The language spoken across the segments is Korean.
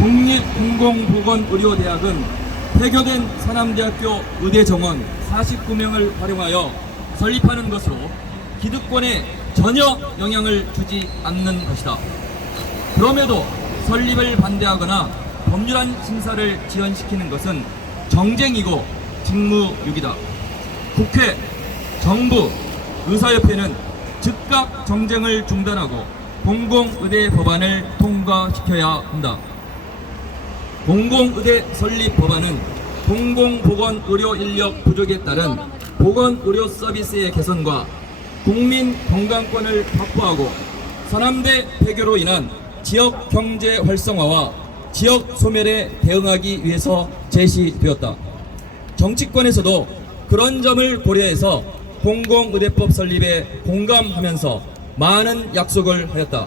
국립공공보건의료대학은 폐교된 서남대학교 의대정원 49명을 활용하여 설립하는 것으로 기득권에 전혀 영향을 주지 않는 것이다. 그럼에도 설립을 반대하거나 법률안 심사를 지연시키는 것은 정쟁이고 직무유기다. 국회, 정부, 의사협회는 즉각 정쟁을 중단하고 공공의대 법안을 통과시켜야 한다. 공공의대 설립 법안은 공공보건의료 인력 부족에 따른 보건의료 서비스의 개선과 국민 건강권을 확보하고 서남대 폐교로 인한 지역 경제 활성화와 지역 소멸에 대응하기 위해서 제시되었다. 정치권에서도 그런 점을 고려해서 공공의대법 설립에 공감하면서 많은 약속을 하였다.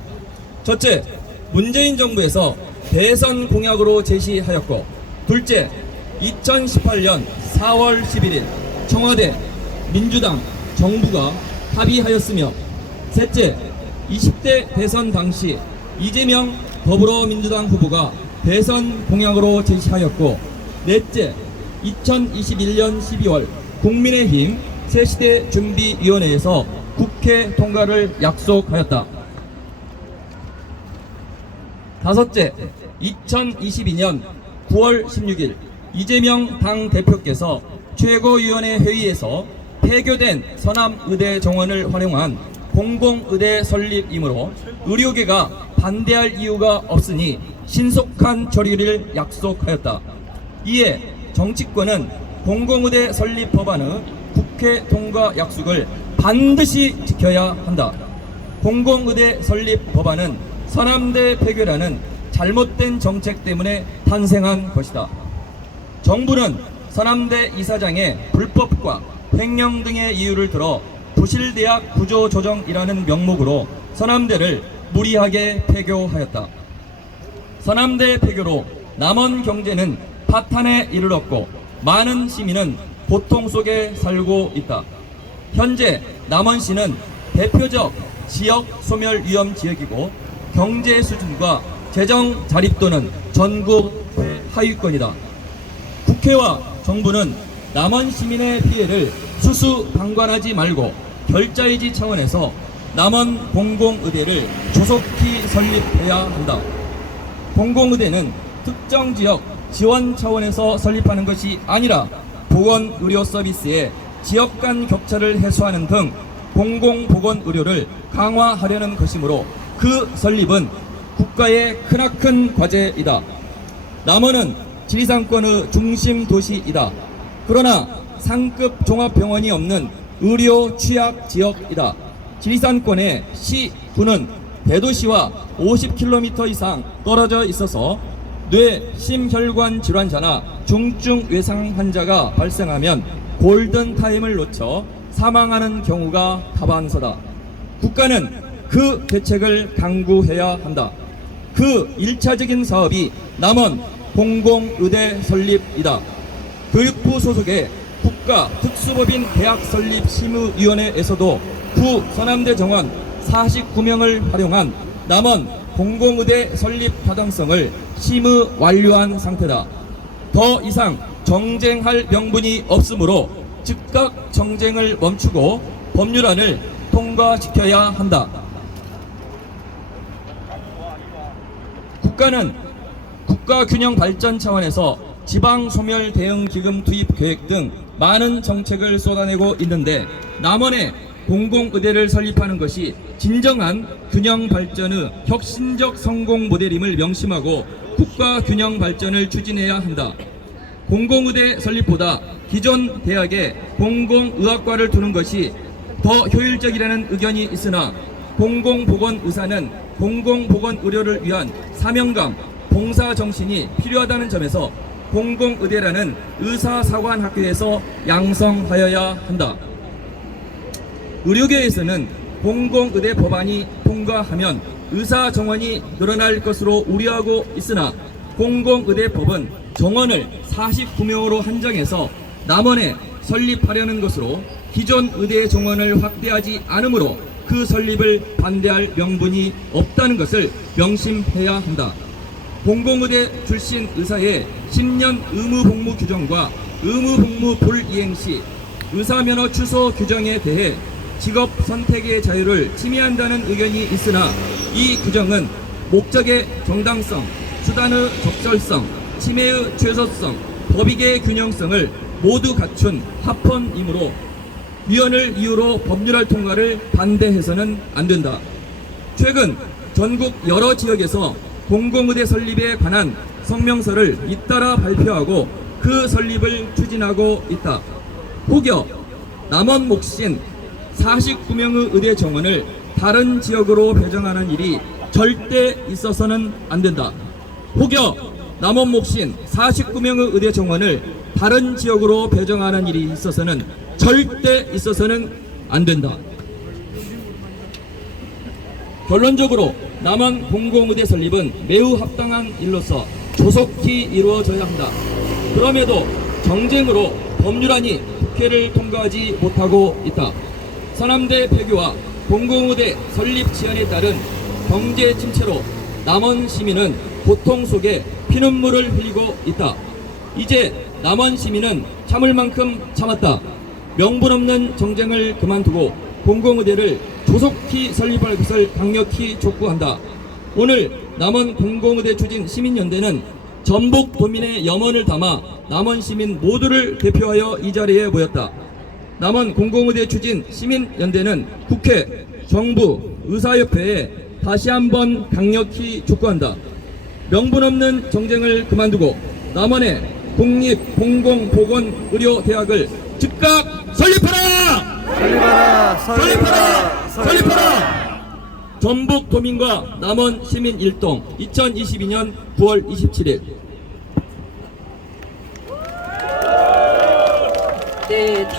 첫째, 문재인 정부에서 대선 공약으로 제시하였고, 둘째, 2018년 4월 11일 청와대, 민주당, 정부가 합의하였으며, 셋째, 20대 대선 당시 이재명 더불어민주당 후보가 대선 공약으로 제시하였고, 넷째, 2021년 12월 국민의힘 새시대 준비위원회에서 국회 통과를 약속하였다. 다섯째, 2022년 9월 16일 이재명 당대표께서 최고위원회 회의에서 폐교된 서남의대 정원을 활용한 공공의대 설립이므로 의료계가 반대할 이유가 없으니 신속한 처리를 약속하였다. 이에 정치권은 공공의대 설립 법안의 국회 통과 약속을 반드시 지켜야 한다. 공공의대 설립 법안은 서남대 폐교라는 잘못된 정책 때문에 탄생한 것이다. 정부는 서남대 이사장의 불법과 횡령 등의 이유를 들어 부실대학 구조조정이라는 명목으로 서남대를 무리하게 폐교하였다. 서남대 폐교로 남원 경제는 파탄에 이르렀고 많은 시민은 고통 속에 살고 있다. 현재 남원시는 대표적 지역 소멸 위험 지역이고 경제 수준과 재정 자립도는 전국 하위권이다. 국회와 정부는 남원 시민의 피해를 수수방관하지 말고 결자이지 차원에서 남원 공공의대를 조속히 설립해야 한다. 공공의대는 특정 지역 지원 차원에서 설립하는 것이 아니라 보건의료 서비스의 지역 간 격차를 해소하는 등 공공보건의료를 강화하려는 것이므로 그 설립은 국가의 크나큰 과제이다. 남원은 지리산권의 중심 도시이다. 그러나 상급 종합병원이 없는 의료 취약 지역이다. 지리산권의 시, 구는 대도시와 50km 이상 떨어져 있어서 뇌, 심혈관 질환자나 중증 외상 환자가 발생하면 골든타임을 놓쳐 사망하는 경우가 다반사다. 국가는 그 대책을 강구해야 한다. 그 1차적인 사업이 남원 공공의대 설립이다. 교육부 소속의 국가 특수법인 대학 설립 심의위원회에서도 구 서남대 정원 49명을 활용한 남원 공공의대 설립 타당성을 심의 완료한 상태다. 더 이상 정쟁할 명분이 없으므로 즉각 정쟁을 멈추고 법률안을 통과시켜야 한다. 국가는 국가균형 발전 차원에서 지방소멸 대응기금 투입 계획 등 많은 정책을 쏟아내고 있는데 남원에 공공의대를 설립하는 것이 진정한 균형 발전의 혁신적 성공 모델임을 명심하고 국가 균형 발전을 추진해야 한다. 공공의대 설립보다 기존 대학에 공공의학과를 두는 것이 더 효율적이라는 의견이 있으나 공공보건의사는 공공보건의료를 위한 사명감, 봉사정신이 필요하다는 점에서 공공의대라는 의사사관학교에서 양성하여야 한다. 의료계에서는 공공의대 법안이 통과하면 의사 정원이 늘어날 것으로 우려하고 있으나 공공의대법은 정원을 49명으로 한정해서 남원에 설립하려는 것으로 기존 의대 정원을 확대하지 않으므로 그 설립을 반대할 명분이 없다는 것을 명심해야 한다. 공공의대 출신 의사의 10년 의무복무 규정과 의무복무 불이행 시 의사면허 취소 규정에 대해 직업 선택의 자유를 침해한다는 의견이 있으나 이 규정은 목적의 정당성, 수단의 적절성, 침해의 최소성, 법익의 균형성을 모두 갖춘 합헌이므로 위헌을 이유로 법률안 통과를 반대해서는 안 된다. 최근 전국 여러 지역에서 공공의대 설립에 관한 성명서를 잇따라 발표하고 그 설립을 추진하고 있다. 혹여 남원 몫인 49명의 의대 정원을 다른 지역으로 배정하는 일이 절대 있어서는 안 된다. 혹여 남원 몫인 49명의 의대 정원을 다른 지역으로 배정하는 일이 있어서는 절대 있어서는 안 된다. 결론적으로 남원 공공의대 설립은 매우 합당한 일로서 조속히 이루어져야 한다. 그럼에도 정쟁으로 법률안이 국회를 통과하지 못하고 있다. 서남대 폐교와 공공의대 설립 지연에 따른 경제 침체로 남원 시민은 고통 속에 피눈물을 흘리고 있다. 이제 남원 시민은 참을 만큼 참았다. 명분 없는 정쟁을 그만두고 공공의대를 조속히 설립할 것을 강력히 촉구한다. 오늘 남원 공공의대 추진 시민연대는 전북 도민의 염원을 담아 남원 시민 모두를 대표하여 이 자리에 모였다. 남원 공공의대 추진 시민연대는 국회, 정부, 의사협회에 다시 한번 강력히 촉구한다. 명분 없는 정쟁을 그만두고 남원의 국립공공보건의료대학을 즉각 설립하라! 설립하라! 설립하라! 설립하라! 전북 도민과 남원 시민 일동 2022년 9월 27일. 네, 다음